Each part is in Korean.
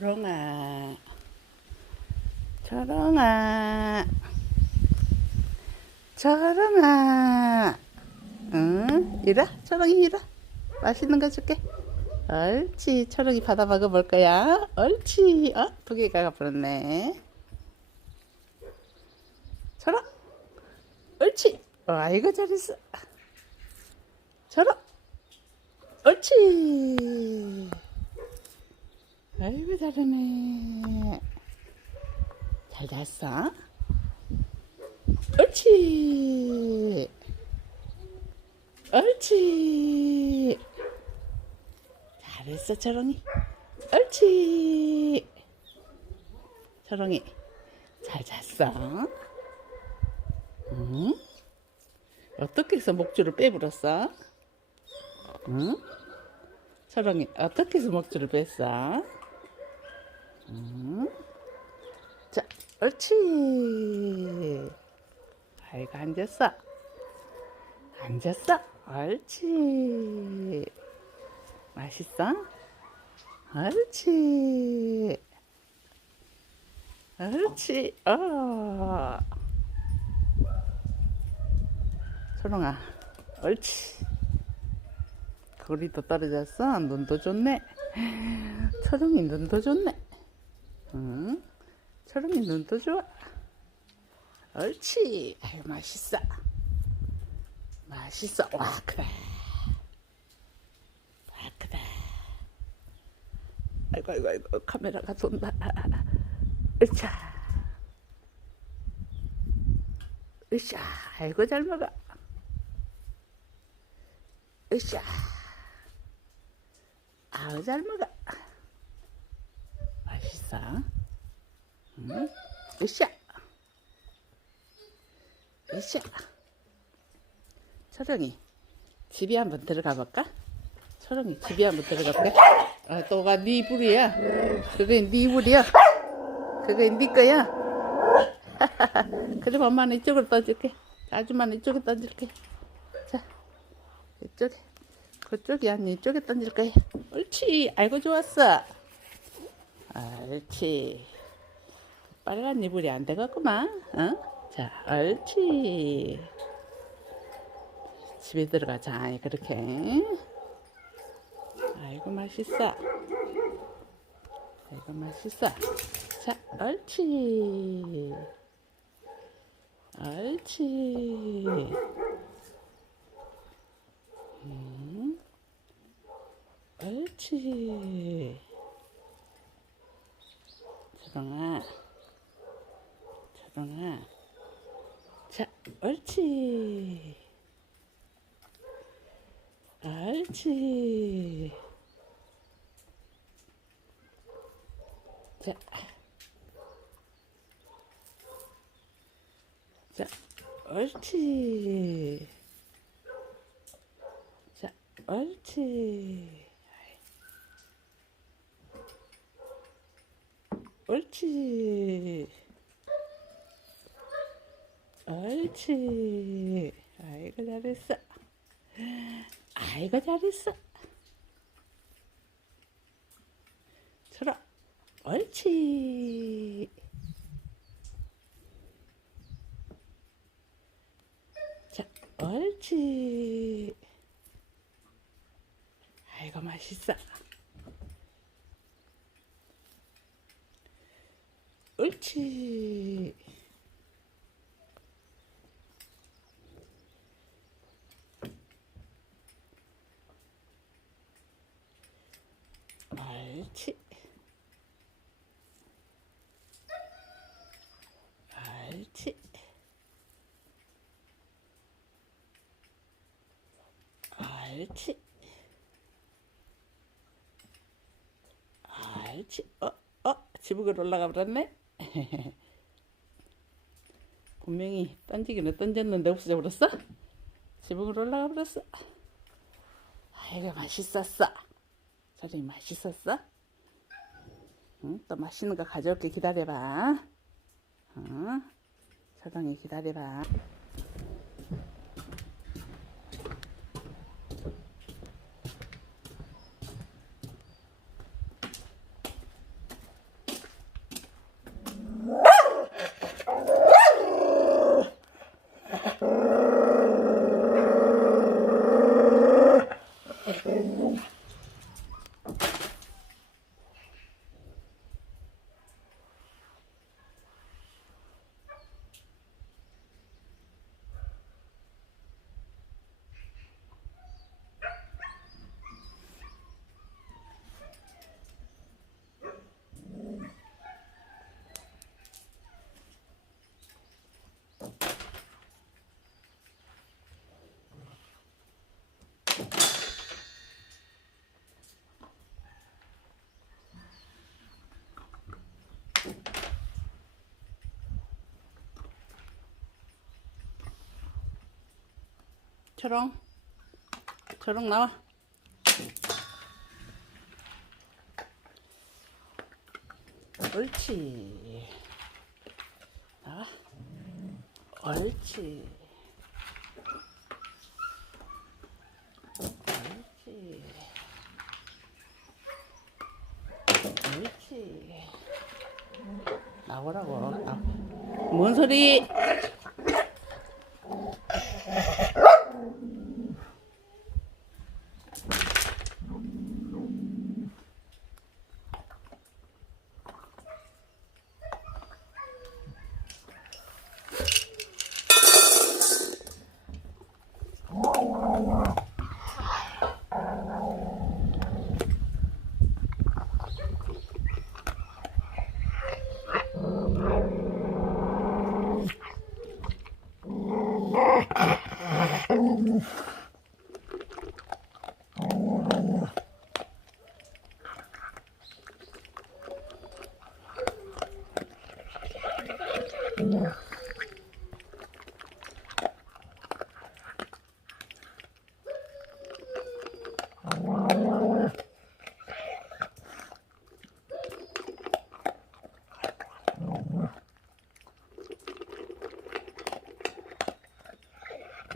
초롱아. 초롱아. 초롱아. 응? 이라 초롱이 이라 맛있는 거 줄게. 옳지. 초롱이 받아 먹어볼 거야. 옳지. 어? 두 개가 가버렸네. 초롱. 옳지. 어, 아이고 잘했어. 초롱. 옳지 잘하네 잘 잤어? 옳지 옳지 잘했어 초롱이 옳지 초롱이 잘 잤어? 응? 어떻게 해서 목줄을 빼불었어? 응? 초롱이 어떻게 해서 목줄을 뺐어? 응? 자, 옳지. 아이고 앉았어. 앉았어. 옳지. 맛있어? 옳지. 옳지. 어. 초롱아, 옳지. 거리도 떨어졌어. 눈도 좋네. 초롱이 눈도 좋네. 응? 초롱이 눈도 좋아. 옳지. 아유, 맛있어. 맛있어. 와, 크다. 와, 크다. 아이고, 아이고, 아이고, 카메라가 돈다. 으쌰. 으쌰. 아이고, 잘 먹어. 으쌰. 아우, 잘 먹어. 맛있어. 응? 으쌰. 으쌰. 초롱이, 집에 한번 들어가 볼까? 초롱이, 집에 한번 들어가 볼까? 아, 또가 네 불이야. 그게 네 불이야. 그게 네 거야. 그럼 엄마는 이쪽으로 던질게. 아줌마는 이쪽에 던질게. 자, 이쪽에. 그쪽이 아니 이쪽에 던질 거야. 옳지. 알고 좋았어. 옳지. 빨간 이불이 안 되겠구만. 어? 자, 옳지. 집에 들어가자. 그렇게. 아이고, 맛있어. 아이고, 맛있어. 자, 옳지. 옳지. 음. 옳지. 초롱아, 초롱아. 자, 옳지. 옳지. 자, 자, 옳지. 자, 옳지. 옳지. 옳지. 아이고, 잘했어. 아이고, 잘했어. 철아, 옳지. 자, 옳지. 아이고, 맛있어. 옳지. 옳지. 옳지. 옳지. 어, 어, 지붕으로 올라가 버렸네. 분명히 던지기는 던졌는데 없어져 버렸어? 지붕으로 올라가 버렸어. 아이고 맛있었어. 저리 맛있었어? 응? 또 맛있는 거 가져올게 기다려봐. 응? 서동이 기다려봐. 초롱 초롱 나와. 옳지. 나와. 옳지. 옳지. 옳지. 나오라고. 나. 뭔 소리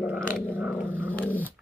Lord, I know, I know.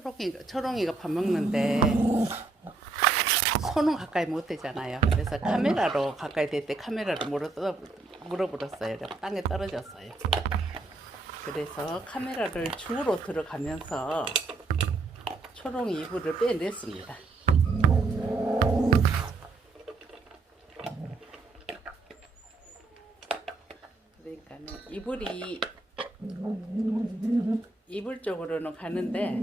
초롱이가 초롱이가 밥 먹는데 손은 가까이 못 대잖아요. 그래서 카메라로 가까이 댈 때 카메라로 물어 물어버렸어요. 땅에 떨어졌어요. 그래서 카메라를 주로 들어가면서 초롱이 이불을 빼냈습니다. 그러니까는 이불이 이불 쪽으로는 가는데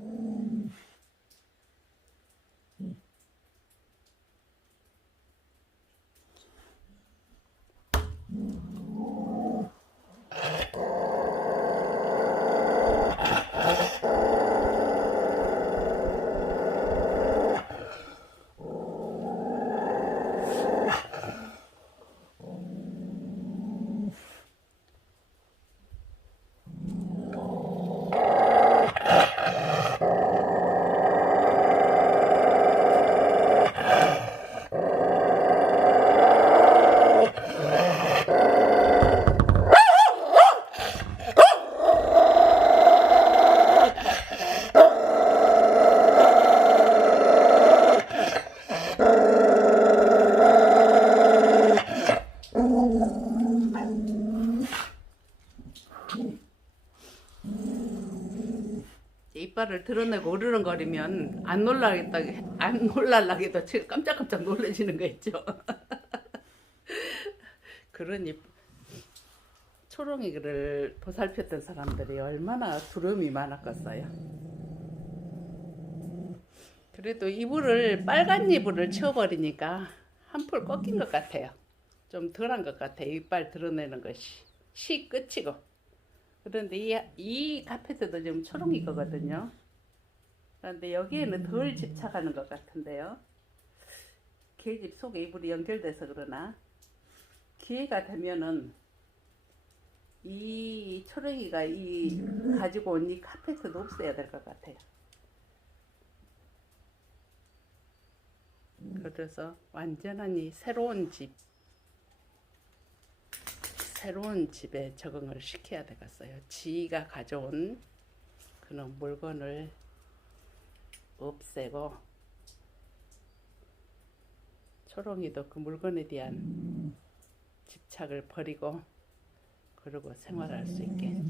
Mm-hmm. 이빨을 드러내고 으르렁거리면 안 놀라겠다 안 놀랄라기도 깜짝깜짝 놀라지는 거 있죠. 그러니 초롱이를 보살폈던 사람들이 얼마나 두려움이 많았겠어요. 그래도 이불을 빨간 이불을 치워버리니까 한풀 꺾인 것 같아요. 좀 덜한 것 같아요. 이빨 드러내는 것이 시 끝이고. 그런데 이, 이 카페트도 지금 초롱이 거거든요. 그런데 여기에는 덜 집착하는 것 같은데요. 계집 속에 이불이 연결돼서 그러나 기회가 되면은 이 초롱이가 이 가지고 온 이 카페트도 없애야 될 것 같아요. 그래서 완전히 새로운 집, 새로운 집에 적응을 시켜야 되겠어요. 지가 가져온 그런 물건을 없애고 초롱이도 그 물건에 대한 집착을 버리고 그러고 생활할 수 있게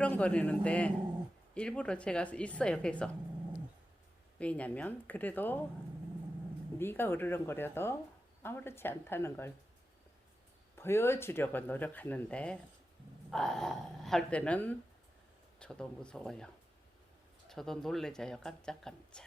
으르렁거리는데 일부러 제가 있어요 계속. 왜냐면 그래도 네가 으르렁거려도 아무렇지 않다는 걸 보여주려고 노력하는데 아, 할 때는 저도 무서워요. 저도 놀래져요 깜짝깜짝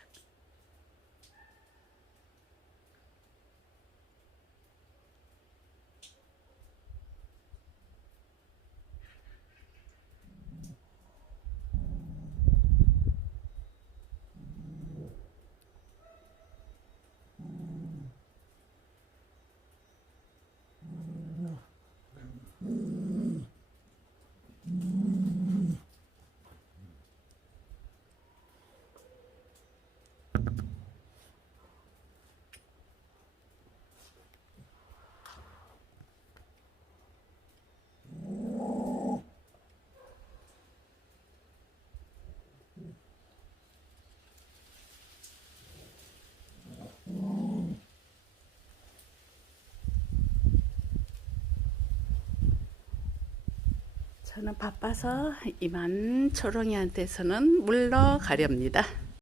저는 바빠서 이만 초롱이한테서는 물러가렵니다.